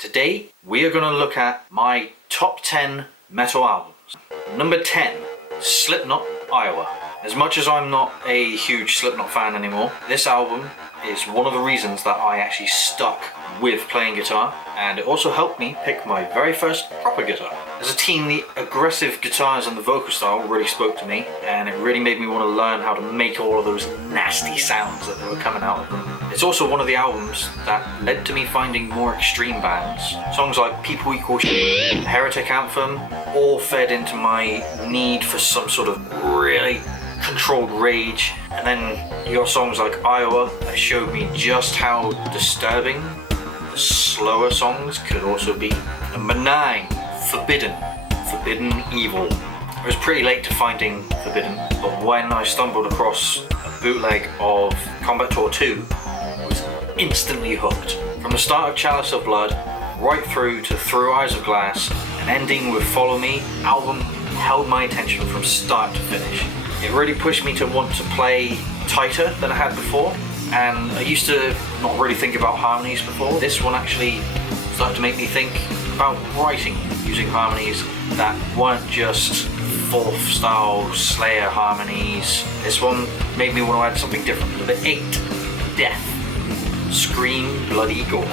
Today we are going to look at my top 10 metal albums. Number 10, Slipknot, Iowa. As much as I'm not a huge Slipknot fan anymore, this album is one of the reasons that I actually stuck with playing guitar, and it also helped me pick my very first proper guitar. As a teen, the aggressive guitars and the vocal style really spoke to me, and it really made me want to learn how to make all of those nasty sounds that were coming out of them. It's also one of the albums that led to me finding more extreme bands. Songs like People Equal Shit, Heretic Anthem, all fed into my need for some sort of really controlled rage. And then you got songs like Iowa that showed me just how disturbing the slower songs could also be. Number 9, Forbidden Evil. I was pretty late to finding Forbidden, but when I stumbled across a bootleg of Combat Tour 2, I was instantly hooked. From the start of Chalice of Blood, right through to Through Eyes of Glass, and ending with Follow Me, album held my attention from start to finish. It really pushed me to want to play tighter than I had before, and I used to not really think about harmonies before. This one actually started to make me think about writing using harmonies that weren't just fourth style Slayer harmonies. This one made me want to add something different. Number 8, Death, Scream, Bloody Gore.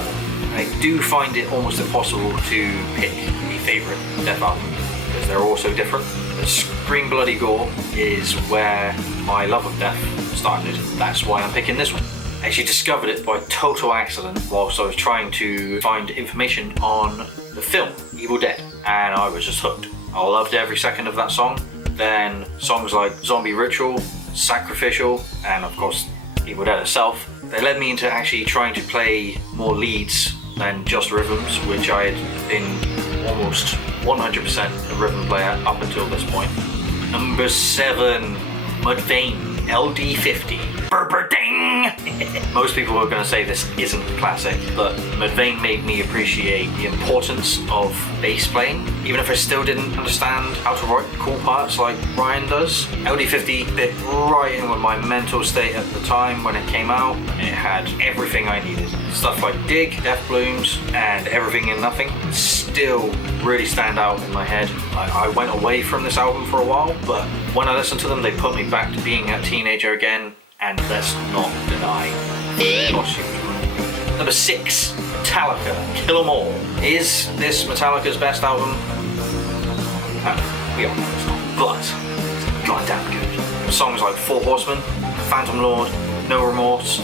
I do find it almost impossible to pick a favourite Death album because they're all so different. But Scream, Bloody Gore is where my love of Death started. That's why I'm picking this one. I actually discovered it by total accident whilst I was trying to find information on the film Evil Dead, and I was just hooked. I loved every second of that song. Then songs like Zombie Ritual, Sacrificial, and of course Evil Dead itself, they led me into actually trying to play more leads than just rhythms, which I had been almost 100% a rhythm player up until this point. Number 7, Mudvayne, LD50. Ding! Most people are going to say this isn't a classic, but Mudvayne made me appreciate the importance of bass playing. Even if I still didn't understand how to write cool parts like Brian does, LD50 fit right in with my mental state at the time when it came out. It had everything I needed. Stuff like Dig, Death Blooms, and Everything and Nothing still really stand out in my head. I went away from this album for a while, but when I listened to them, they put me back to being a teenager again, and let's not deny costumes. Number 6, Metallica, Kill 'Em All. Is this Metallica's best album? We all know it's not, but it's goddamn good. Songs like Four Horsemen, Phantom Lord, No Remorse,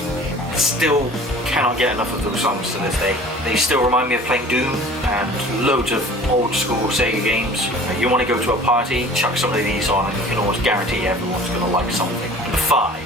still cannot get enough of those songs to this day. They still remind me of playing Doom and loads of old school Sega games. You want to go to a party, chuck some of these on, and you can almost guarantee everyone's going to like something. Number 5,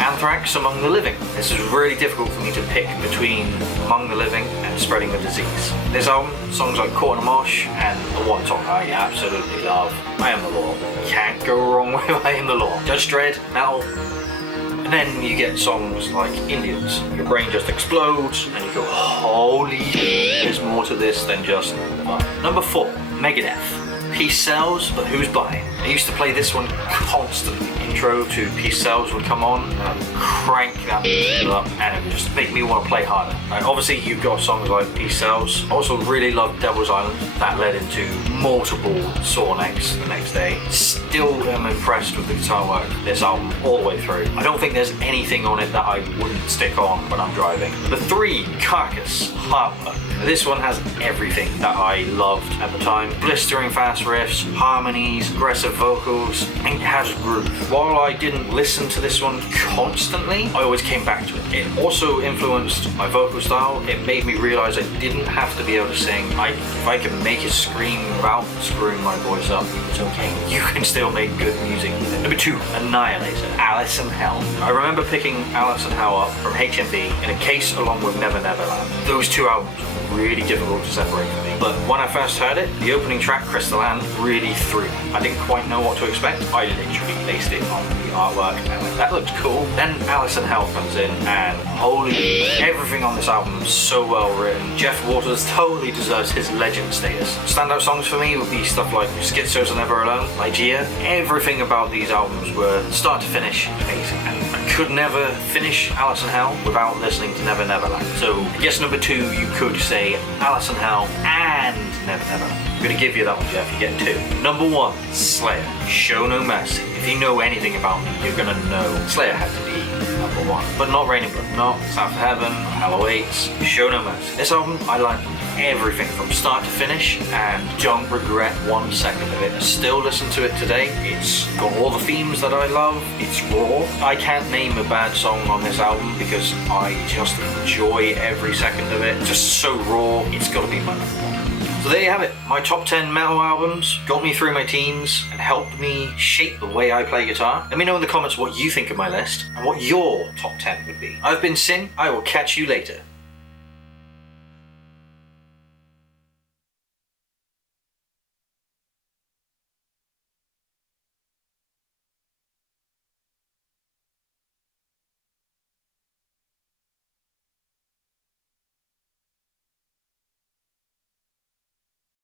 Anthrax, Among the Living. This is really difficult for me to pick between Among the Living and Spreading the Disease. This album, songs like Caught in a Mosh and the one song I absolutely love, I Am the Law. Can't go wrong with I Am the Law. Judge Dredd, metal. And then you get songs like Indians. Your brain just explodes and you go, holy shit, there's more to this than just fun. Number 4, Megadeth. Peace Sells, but Who's Buying? I used to play this one constantly. Intro to Peace Sells would come on, and I would crank that up, and it would just make me want to play harder. Obviously, you've got songs like Peace Sells. I also really loved Devil's Island. That led into multiple sore necks the next day. Still am impressed with the guitar work this album all the way through. I don't think there's anything on it that I wouldn't stick on when I'm driving. Number 3, Carcass, Heartwork. This one has everything that I loved at the time. Blistering fast riffs, harmonies, aggressive vocals, and it has groove. While I didn't listen to this one constantly, I always came back to it. It also influenced my vocal style. It made me realize I didn't have to be able to sing. If I can make it scream without screwing my voice up, it's okay. You can still make good music. Number 2, Annihilator, Alice in Hell. I remember picking Alice in Hell up from HMV in a case along with Never Neverland. Those two albums were really difficult to separate for me. But when I first heard it, the opening track, Crystalline, really threw me. I didn't quite know what to expect. I literally based it on the artwork and I went, that looks cool. Then Alice in Hell comes in and holy, everything on this album is so well written. Jeff Waters totally deserves his legend status. Standout songs for me would be stuff like Schizos Are Never Alone, Ligeia. Everything about these albums were start to finish amazing, and I could never finish Alice in Hell without listening to Never Neverland. So I guess number 2, you could say Alice in Hell and Never Neverland. I'm gonna give you that one, Jeff, you get 2. Number 1, Slayer, Show No Mercy. If you know anything about me, you're gonna know Slayer had to be number 1. But not Rain and Blood, not South of Heaven, Hell Awaits, Show No Mercy. This album, I like everything from start to finish and don't regret 1 second of it. I still listen to it today. It's got all the themes that I love. It's raw. I can't name a bad song on this album because I just enjoy every second of it. It's just so raw. It's got to be my number 1. So there you have it. My top 10 metal albums got me through my teens and helped me shape the way I play guitar. Let me know in the comments what you think of my list and what your top 10 would be. I've been Synn. I will catch you later.